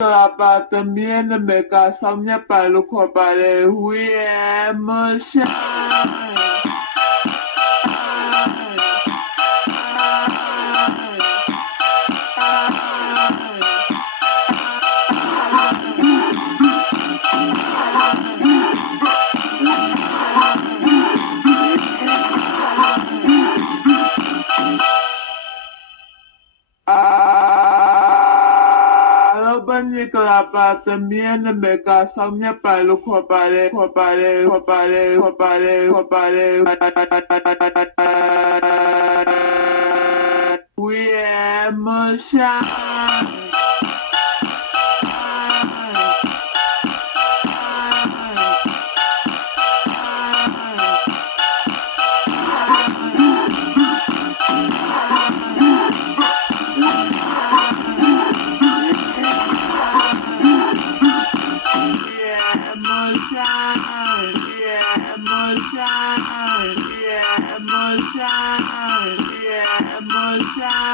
Para también me casamos para lo que para emotion. Para también me casamos para lo que we emotion. Yeah, emotion.